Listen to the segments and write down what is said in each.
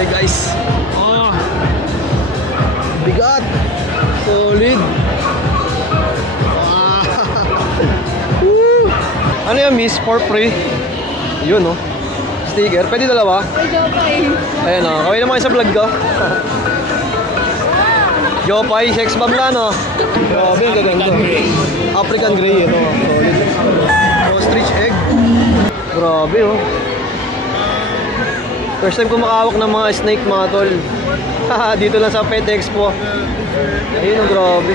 Grabe guys. Oh. Bigat. Solid. Ah. Woo. Ano yan, miss? For free. Yun, no? Sticker. Pwede dalawa? Ayan, no? Kawin naman sa vlog ko. Jopay, sex bomb na, no? Grabe, ang gaganda. African Grey, ito. Solid. Ostrich egg. Grabe, oh. First time ko makahawak ng mga snake, mga tol. Dito lang sa Pet Expo. Ayun, oh, grabe.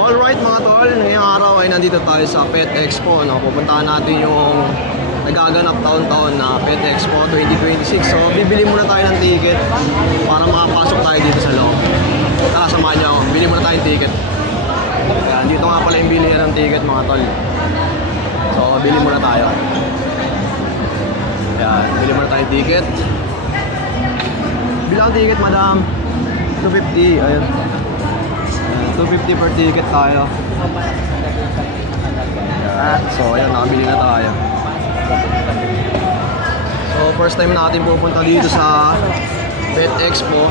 Alright mga tol, ngayong araw ay nandito tayo sa Pet Expo, no? Pupuntahan natin yung nagaganap taon-taon na Pet Expo 2026. So bibili muna tayo ng ticket para makapasok tayo dito sa loob. Tara, samahan niyo ako, bili muna tayo ng ticket. Ayan, dito nga pala yung bilihan ng ticket mga tol. So bili muna tayo. Ayan, bili muna tayo ng ticket. Bilang ticket madam, 250, ayun. 250 per ticket tayo. So ayan, nakabili na tayo. So first time natin pupunta dito sa Pet Expo.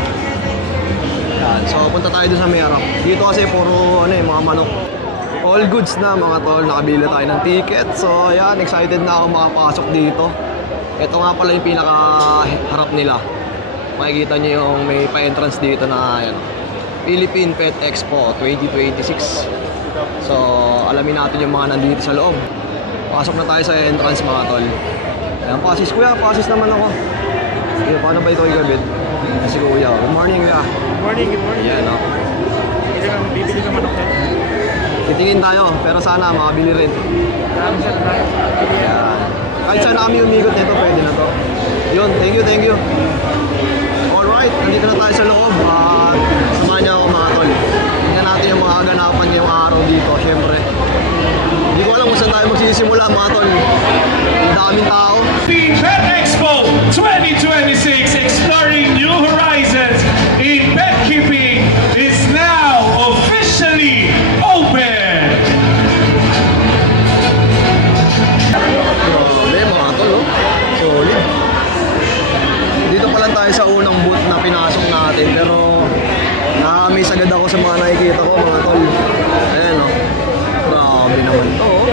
Ayan, so punta tayo doon sa Merap. Dito kasi puro ano, mga manok. All goods na mga tol, nakabili na tayo ng ticket. So ayan, excited na ako makapasok dito. Ito nga pala yung pinaka harap nila. Makikita nyo yung may pa-entrance dito na ayan, Philippine Pet Expo 2026. So, alamin natin yung mga nandito sa loob. Pasok na tayo sa entrance mga tol. Ayan, pasis kuya, pasis naman ako. Sige, paano ba ito ikabit? Si kuya, good morning kuya. Good morning, good morning. Ayan, no? Bibili ka manok na. Titingin tayo, pero sana makabili rin. Marami siya na tayo. Ayan. Kahit saan kami umikot nito, pwede na to. Yun, thank you, thank you. Alright, nandito na tayo sa loob. Samahan niya ako mga tol. Tingnan natin yung mga ganapan ngayong araw dito, syempre. Hindi ko alam kung saan tayo magsisimula mga tol. Ang daming tao. The Pet Expo 2026, exploring new horizons in pet keeping, is now officially open. Grabe mga tol, oh. Solid. Dito pa lang tayo sa unang booth na pinasok natin, pero nakamiss agad ako sa mga nakikita ko mga tol. Ayan, oh. Grabe naman to, oh.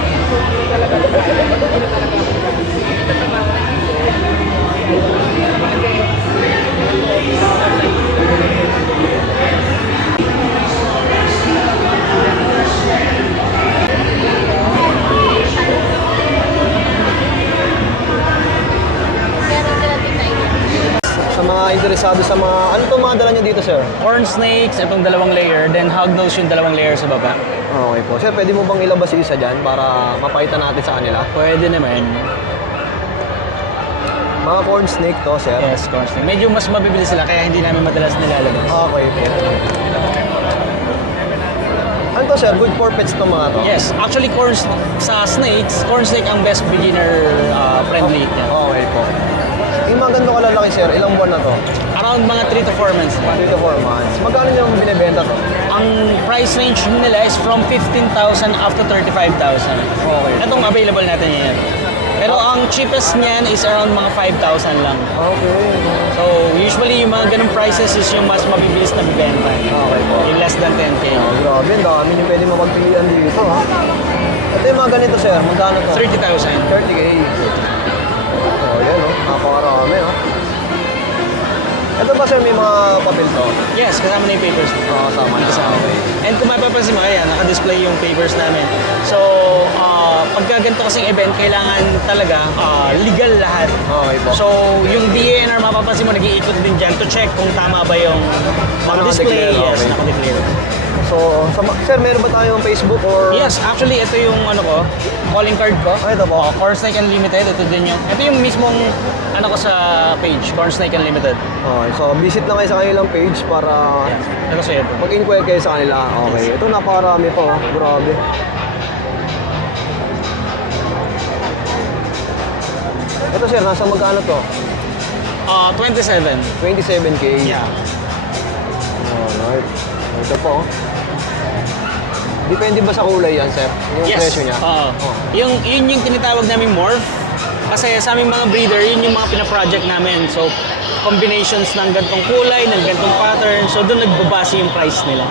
Sa mga interesado sa mga, ano itong mga dala nyo dito, sir? Corn snakes, itong dalawang layer, then hognose yung dalawang layer sa baba. Okay po. Sir, pwede mo bang ilabas yung isa dyan para mapakita natin sa kanila? Pwede naman. Mga corn snake to, sir? Yes, corn snake. Medyo mas mabibili sila kaya hindi namin madalas nilalabas. Okay po. Ano to, sir? Good for pets to mga to? Yes, actually sa snakes, corn snake ang best beginner friendly niya. Okay po. Yung mga ganito kalalaki, sir, ilang buwan na to? Around mga 3 to 4 months. 3 to 4 months. Magkano nyo binibenta to? Ang price range nila is from 15,000 up to 35,000. Okay. Itong available natin yan. Pero ang cheapest niyan is around mga 5,000 lang. Okay. So, usually yung mga ganung prices is yung mas mabibilis na bibenta. Okay po. In less than 10K. Oh, grabe, ang dami nyo pwede mapagpilian dito, ha? Ito yung mga ganito, sir. Magkano to? 30,000. 30K. Oh, yan, oh. Napakarami, oh. Ito ba, sir, may mga papel to? Yes, kasama na yung papers. Kasama na. Okay. And kung mapapansin mo, ayan, naka-display yung papers namin. So, pagka ganito kasing event, kailangan talaga legal lahat. Okay po. So, yung DANR, mapapansin mo, nag-iikot din dyan to check kung tama ba yung naka-display. Naka-declare, Yes, okay. naka-declare. So, sir, meron ba tayong Facebook or? Yes, actually, ito yung ano ko, calling card ko. Ito po. Corn Snake Unlimited, ito din yung, ito yung mismong ano ko sa page, Corn Snake Unlimited. Okay, so visit lang kayo sa kanilang page para Ito sa ito. mag-inquire kayo sa kanila. Okay, ito napakarami pa, oh. Grabe. Ito, sir, nasa magkano to? 27. 27K. Yeah. Alright. Ito po, oh. Depende ba sa kulay yan, sir? Yung Yes. presyo niya? Oo. Yun yung tinatawag namin morph. Kasi sa aming mga breeder, yun yung mga pinaproject namin. So, combinations ng gantong kulay, ng gantong pattern. So, doon nagbabase yung price nila.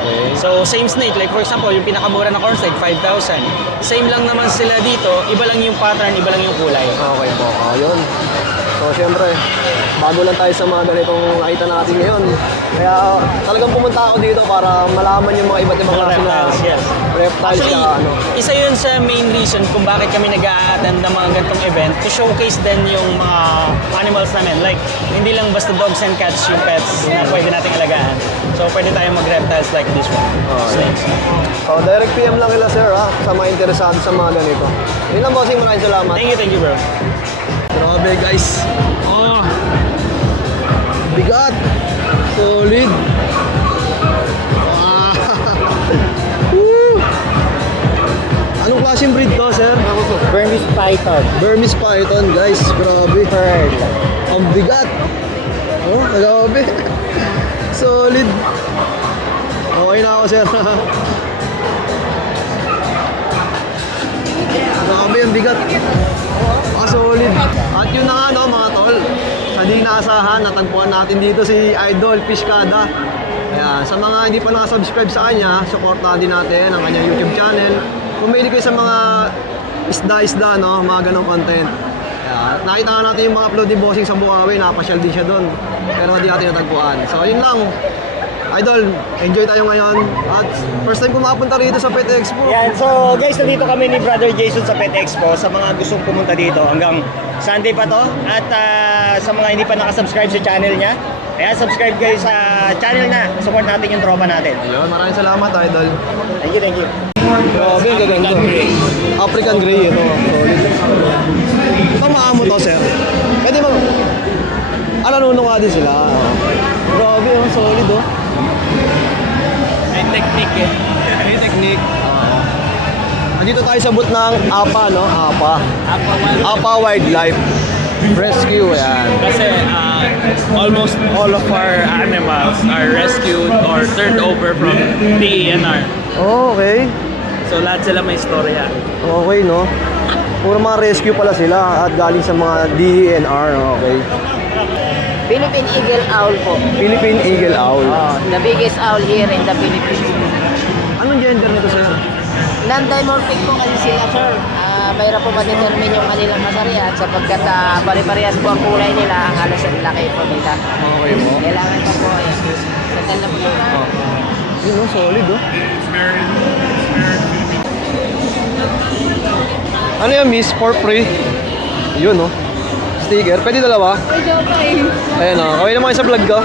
Okay. So, same snake. Like for example, yung pinakamura na corn snake, 5,000. Same lang naman sila dito. Iba lang yung pattern, iba lang yung kulay. Okay po. Ayun. So, syempre, bago lang tayo sa mga ganitong nakita natin ngayon. Kaya talagang pumunta ako dito para malaman yung mga iba't ibang Mga klase na reptiles, yes. reptiles Actually, na ano. isa yun sa main reason kung bakit kami nag-a-attend ng mga gantong event to showcase din yung mga animals namin. Like, hindi lang basta dogs and cats yung pets na pwede nating alagaan. So, pwede tayong mag-reptiles like this one. Snakes. So, direct PM lang kila sir ha, sa mga interesado sa mga ganito. Yun lang bossing, maraming salamat. Thank you, bro. Grabe guys. Oh. Bigat. Solid. Wow. Woo. Anong klaseng breed to, sir? Burmese Python. Burmese Python, guys. Grabe. Pearl. Ang bigat. Oh, grabe. Solid. Okay na ako, sir. Grabe, ang bigat. Solid. At yun na nga, no, mga tol. Sa di naasahan, natagpuan natin dito si Idol Fishkada. Ayan, sa mga hindi pa nakasubscribe sa kanya, supportahan din natin ang kanyang YouTube channel. Pumili kayo sa mga isda-isda, no, mga ganong content. Ayan, nakita nga natin yung mga upload ni Bossing sa Bukawi, napasyal din siya doon. Pero hindi natin natagpuan. So, yun lang. Idol, enjoy tayo ngayon. At first time ko makapunta rito sa Pet Expo. Yan, so guys, nandito kami ni Brother Jason sa Pet Expo. Sa mga gustong pumunta dito, hanggang Sunday pa to. At sa mga hindi pa nakasubscribe sa channel niya, ayan, subscribe kayo sa channel na. Support natin yung tropa natin. Ayun, maraming salamat, Idol. Thank you, thank you. Grabe, ang gaganda. African Grey, ito. Solid. Ito maamo to, sir. Pwede mag... Alanuno nga din sila. Grabe, oh, solid, oh. May technique eh. May technique. Andito tayo sa booth ng APA, no? APA Wildlife Rescue, yan. Kasi almost all of our animals are rescued or turned over from DENR. Oh, okay. So lahat sila may storya. Okay, no? Puro mga rescue pala sila at galing sa mga DENR, okay. Philippine Eagle Owl po. Philippine Eagle Owl. The biggest owl here in the Philippines. Anong gender nito, sir? Non-dimorphic po kasi sila, sir. Mayroon po ma-determine yung kanilang kasarian sapagkat pare-parehas po ang kulay nila, ang halos ang laki po nila. Okay po. Kailangan pa po, ayan. Sandal na po yun. Yun, oh, solid, oh. Ano yan, miss? For free? Yun, oh. Sticker. Pwede dalawa? Ayan, oh. Kawin naman kayo sa vlog ko.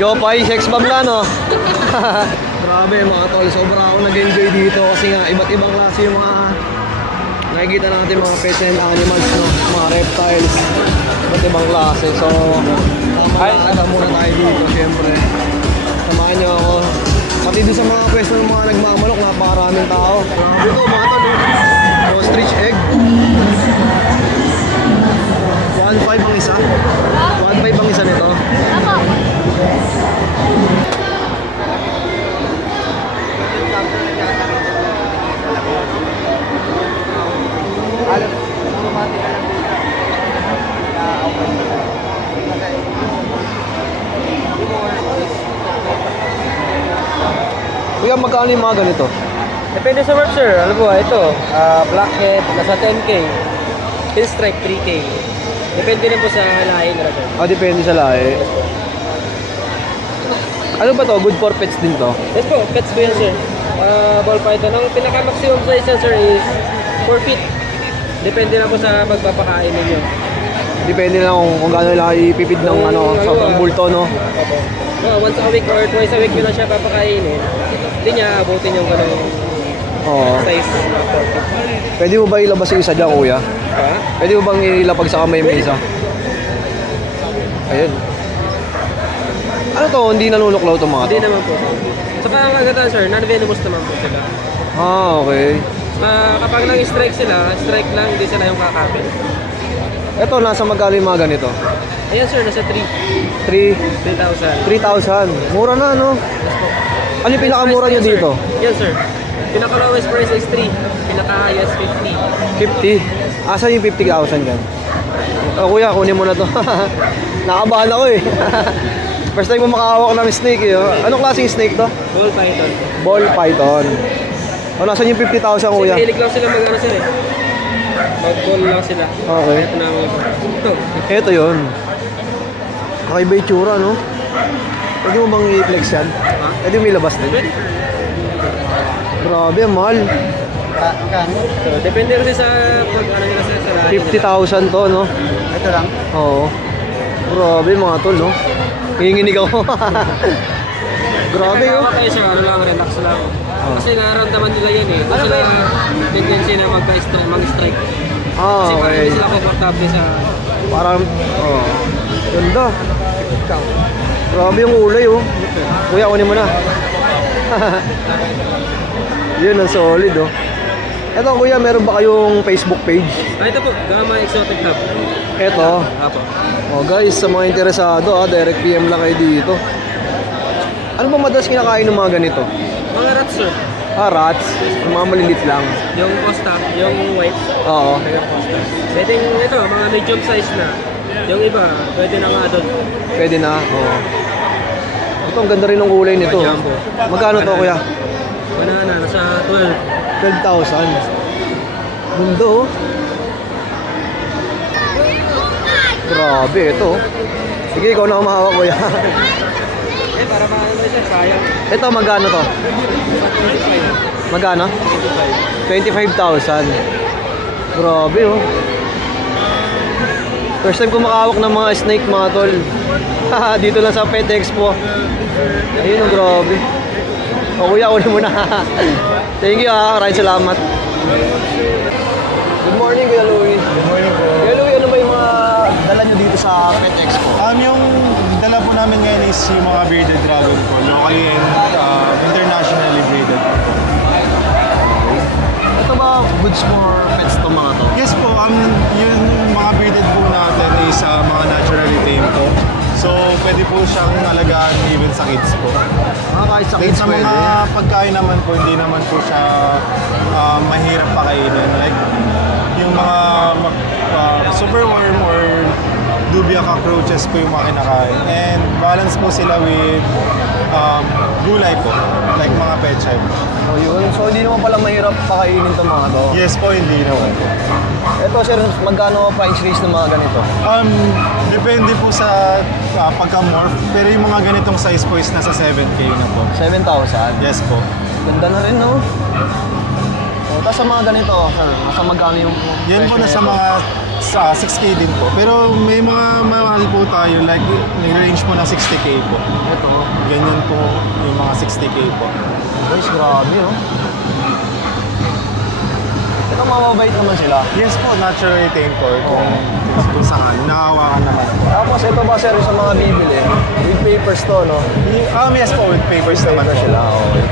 Jopay, sex bomb na, no? Grabe, mga tol. Sobra ako nag-enjoy dito kasi nga, iba't ibang klase yung mga nakikita natin mga pets and animals, no? Mga reptiles. Iba't ibang klase. So, tama muna tayo dito, syempre. Samahan niyo ako. Pati doon sa mga pwesto ng mga nagmamalok, napakaraming tao. Dito, mga tol, ostrich egg. 1.5 ang isa. 1.5 ang isa nito. Kuya, magkano yung mga ganito? Depende sa work, sir. Alam mo, ito, blackhead, nasa 10K. Pinstripe, 3K. Depende rin po sa lahi nila, sir. Ah, depende sa lahi. Ano ba to? Good for pets din to? Yes po, pets po yan, sir. Ball python. Ang pinaka-maximum size yan, sir, is 4 feet. Depende lang po sa pagpapakain ninyo. Depende lang kung gaano lang ipipid ng ano, sobrang bulto, no? Opo. Once a week or twice a week nyo lang siya papakainin. Hindi niya abutin yung ganong Oo. size na 4 feet. Pwede mo ba ilabas yung isa dyan, kuya? Ha? Pwede mo bang ilapag sa kamay mo isa? Ayun. Ano to? Hindi nanunuklaw to mga to? Hindi naman po. Saka ang kagatan, sir, non-venomous naman po sila. Ah, okay. Kapag nang-strike sila, strike lang, hindi sila yung kakapin. Ito, nasa magkano yung mga ganito? Ayan, sir, nasa 3,000. 3,000. 3,000. Mura na, no? Ano yung pinakamura nyo dito? Yes, sir. Pinaka-lowest price is 3. Pinaka-highest 50. 50? Asan yung 50,000 yan? Oh, kuya, kunin mo na to. Nakabahan ako eh. First time mo makahawak ng snake eh. Oh. Anong klaseng snake to? Ball python. Ball python. O, nasan yung 50,000 kuya? Hilig lang sila mag-ano sir eh. Mag-ball lang sila. Okay. Kahit na ito. Ito yun. Kakaiba yung tsura, no? Pwede mo bang i-flex yan? Ha? Pwede mo ilabas din? Pwede. Grabe, ang mahal. So, depende rin sa pag ano nila sa lahat nila. 50,000 to, no? Ito lang. Oo. Grabe mga tol, no? Hinginig ako. Grabe, oh. Kaya sir, ano lang, relax lang. Kasi nararamdaman nila yan eh. Kung sila tendency na mag-strike. Ah, Kasi parang okay. hindi sila komportable sa... Parang, oh. Ganda. Grabe yung ulay, oh. Kuya, kunin mo na. Yun, ang solid, oh. Eto, kuya, meron ba kayong Facebook page? Ito po, Gama Exotic Hub. Eto. Apo. Oh, guys, sa mga interesado, direct PM lang kayo dito. Ano ba madalas kinakain ng mga ganito? Mga rats sir. Rats. Yung mga malilit lang. Yung Costa, yung white. Oo. Yung Costa. Pwede ito, mga medium size na. Yung iba, pwede na mga adult. Pwede na. Oo. Ito, ang ganda rin ng kulay nito. Jumbo. Magkano to, kuya? Banana, nasa 12. 12,000. Mundo, oh. Grabe, ito. Oh. Sige, ikaw na kumahawak, kuya. Eh, para maano na siya, sayang. Ito, magkano to? Magkano? 25,000. Grabe, oh. First time ko makahawak ng mga snake, mga tol. Dito lang sa Pet Expo. Ayun, oh, grabe. O, kuya, ulit mo na. Thank you, maraming salamat. Good morning, Kuya Louie. Good morning po. Kuya Louie, ano ba yung mga dala nyo dito sa Pet Expo? Yung dala po namin ngayon is yung mga bearded dragon po, locally and internationally bearded. Ito ba goods for pets to mga to? Yes po, yung mga bearded po natin is mga naturally tamed po. So, pwede po siyang alagaan even sa kids po. Kahit sa Then kids sa pwede. mga pagkain naman po, hindi naman po siya mahirap pakainin. Like, yung mga superworm or dubia cockroaches po yung mga kinakain. And balance po sila with gulay po, like mga pechay po. So yun, so hindi naman pala mahirap pakainin itong mga to. Yes po, hindi naman po. Ito sir, magkano price range ng mga ganito? Depende po sa pagka-morph, pero yung mga ganitong size po is nasa 7K na po. 7,000? Yes po. Ganda na rin, no? O, tapos sa mga ganito, sir, nasa magkano yung Yan po presyo nasa nito? mga 6K din po. Pero may mga mahal po tayo, like may range po na 60K po. Ito, Ganyan po yung mga 60K po. guys, grabe, oh. Ito, mababait naman sila. Yes po, naturally tamed po. Kung sakali, nakahawakan naman po. Tapos ito ba, sir, sa mga bibili, with papers to, no? Yes po, with papers naman Papers po. sila, okay.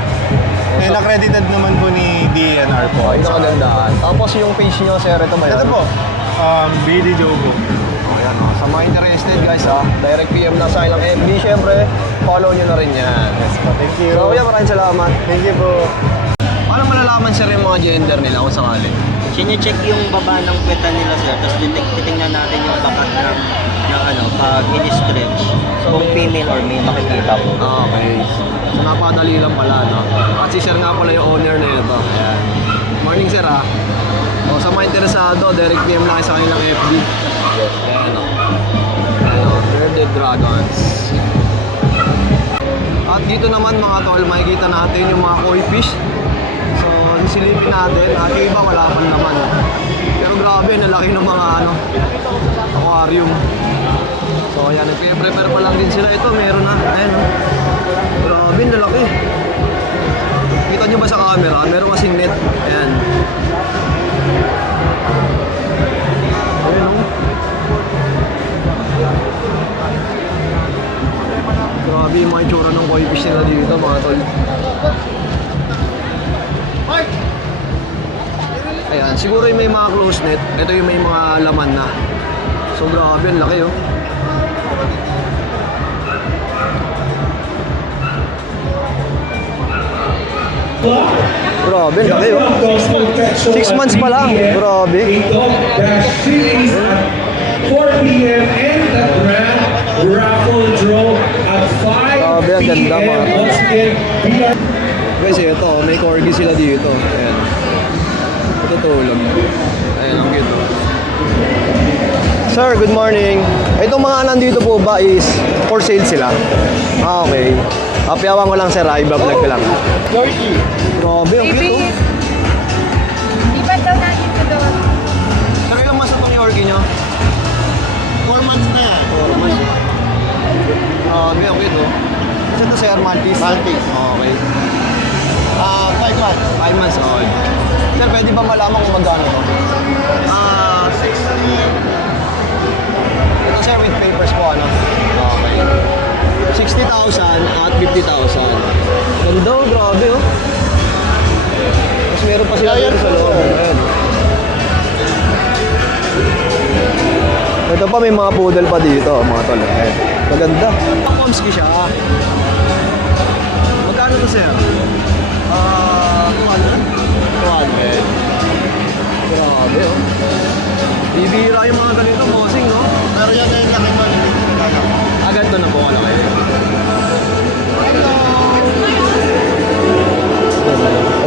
And accredited naman po ni DNR po. Okay, ito kagandahan. Tapos yung page nyo, sir, ito ba yan? Ito po, BD Jogo. Ayan, oh. Sa mga interested, guys, direct PM na sa ilang FB, syempre, follow nyo na rin yan. Yes po, thank you. So, kuya, maraming salamat. Thank you po. Paano malalaman, sir, yung mga gender nila kung sakali? Sine-check yung baba ng puwetan nila sir, tapos titingnan natin yung bakat ng pag in-stretch. Kung female or male, makikita po. Okay. So, napakadali lang pala, no? At si sir nga pala yung owner na ito. Ayan. Morning, sir, ha? O, sa mga interesado, direct PM lang kayo sa kanilang FB. Yes. Ayan, o. Ayan, o. Bearded Dragons. At dito naman, mga tol, makikita natin yung mga koi fish. So, sisilipin natin. At yung iba, wala pa naman. Pero grabe, nalaki ng mga aquarium. So, ayan, nagpe-prepare pa lang din sila. Ito, meron na. Ayan, o. Grabe, nalaki. Kita nyo ba sa camera? Meron kasing net. Ayan. Ayan, o. Grabe yung mga itsura ng koi fish nila dito, mga tol. Ayan, siguro yung may mga close net. Ito yung may mga laman na. So grabe, ang laki, oh. Grabe, laki oh. 6 months pa lang. Grabe. Series at 4 p.m. and the grand raffle draw at 5 Grabe, ang ganda, p.m. mga. Once again, we are Guys, ito, may corgi sila dito. Ayan. Tutulog. Ayan, ang cute oh. Sir, good morning. Itong mga nandito po ba is for sale sila? Ah, okay. Papiyawan ko lang sir, iba-vlog ko lang. Yorkie. Grabe, ang cute oh. Iba daw natin ito doon. Sir, ilang mas na itong Yorkie nyo? 4 months na yan. 4 months. Grabe, ang cute oh. Kasi ito sir, Maltese? Maltese. Okay. 5 months. 5 months, okay. Sir, pwede ba malaman kung magkano to? 60. Ito sir, with papers po, ano? Okay. 60,000 at 50,000. Ganda oh, grabe oh. Tapos meron pa sila dito sa loob. Ayan. Ito pa, may mga poodle pa dito, mga tol. Ayan. Maganda. Pomsky siya. Magkano to sir? 200. 200. Grabe oh. Bibira yung mga ganito, bossing no? Pero yan na yung laki mo. Agad to na po wala kayo.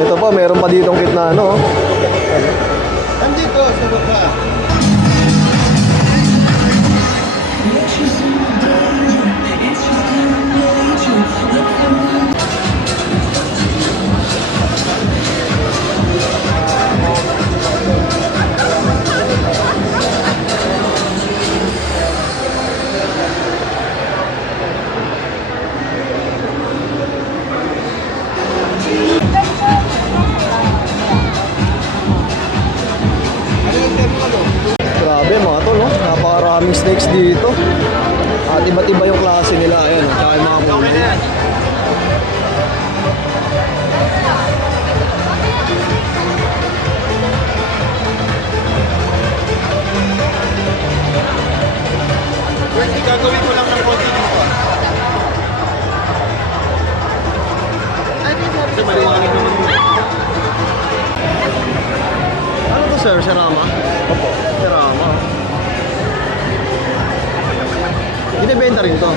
Ito pa, meron pa ditong kit na ano. Nandito, sa baba. Grabe mga tol, no? Napakaraming snakes dito. At iba't iba yung klase nila. Ayan, tsaka yung mga poodle. Gagawin ko lang ng konti dito. Kasi maliwanag naman. Ano to sir? Serama? Opo. Serama. Binibenta rin to.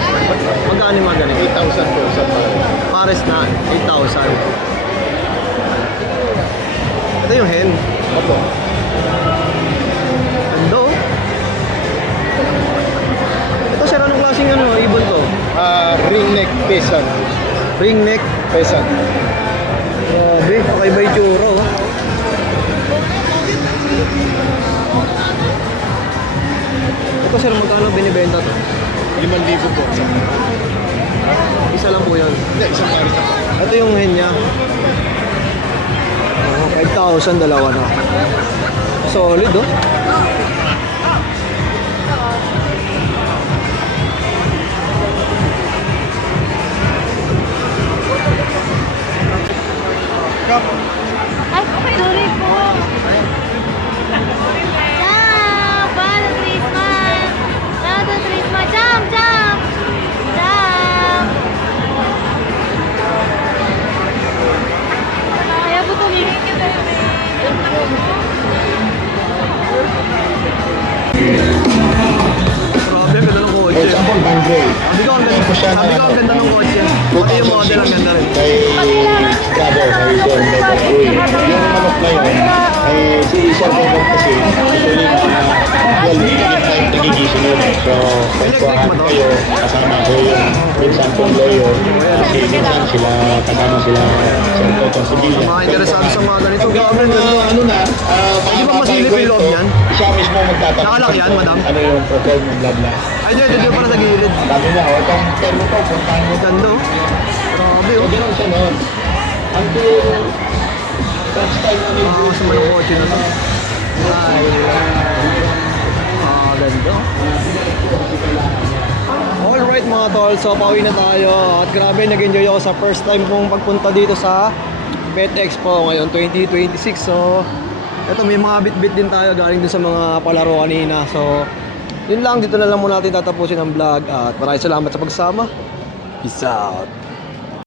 Magkano yung mga ganito? 8,000 po sa pare. Pares na, 8,000. Ito yung hen. Opo. Ganda oh. Ito sir, anong klaseng ano, ibon to? Ring neck peasant. Ring neck. Peasant. Grabe, kakaiba yung tsura oh. Ito sir, magkano binibenta to? 5,000 po. Isa lang po yan. Hindi, isang pare na. Ito yung hen niya. 5,000, dalawa na. Solid oh. Ay, sorry po. Jump! Paano Christmas? Paano Christmas? Jump! Jump! Jump! Kaya po tumingin ka tayo. Grabe, ganda ng kotse. Sabi ko, ang ganda ng kotse. Pati yung model, ang ganda rin. Kay brother, kay Don, yung manok na yun, ay si Sir Bobot kasi, usually well, time nagigising yun. So, pagkuhan kayo, kasama ko yung minsan kong lawyer, kasi minsan sila, kasama sila Sir Toto Sibila. Mga interesado sa mga ganito. Grabe, ang ganda. Ano na, Hindi ba masilip yung loob niyan? siya mismo magtatanong. Nakalaki yan, madam? Ano yung profile mo, blah blah. Ay, dito pala sa gilid. Sabi niya, itong termo to, puntahan mo. Ganda oh. Grabe So, oh. gano'n siya noon. Until first time na may Sa manong kotse na to. Ay. Ganda. Alright mga tol, so pauwi na tayo. At grabe, nag-enjoy ako sa first time kong pagpunta dito sa Pet Expo ngayon 2026. So, eto may mga bit-bit din tayo galing dun sa mga palaro kanina. So, yun lang, dito na lang muna natin tatapusin ang vlog. At maraming salamat sa pagsama. Peace out.